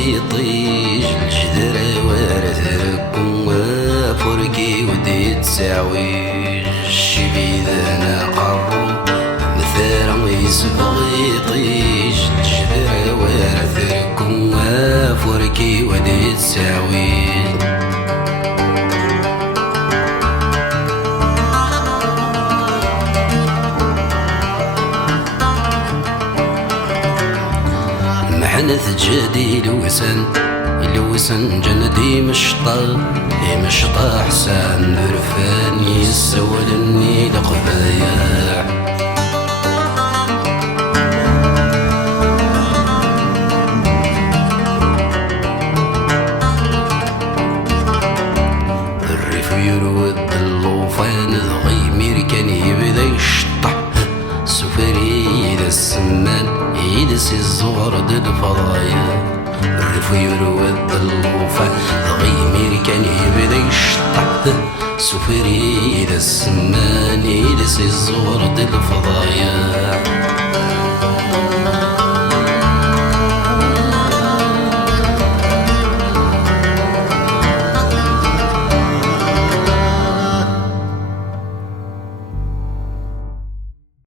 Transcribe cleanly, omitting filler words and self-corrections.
غيطيج الجدر وارث ركم فرقي ودي تساويج شبيذ انا قرم مثال يسبغ يطيج الجدر وارث ركم فرقي ودي تساويج محنث جدي لوسن جندي مشطا حسان برفان يسولني لقبايا الريف يرود اللوفان ضغيمير كان يبدا يشطح سفري إذا السمان يدس الزور ضد الفضايا الريف يرود اللوفان ضغيمير كان يبدا يشطح سفري إذا السمان يدس الزور ضد الفضايا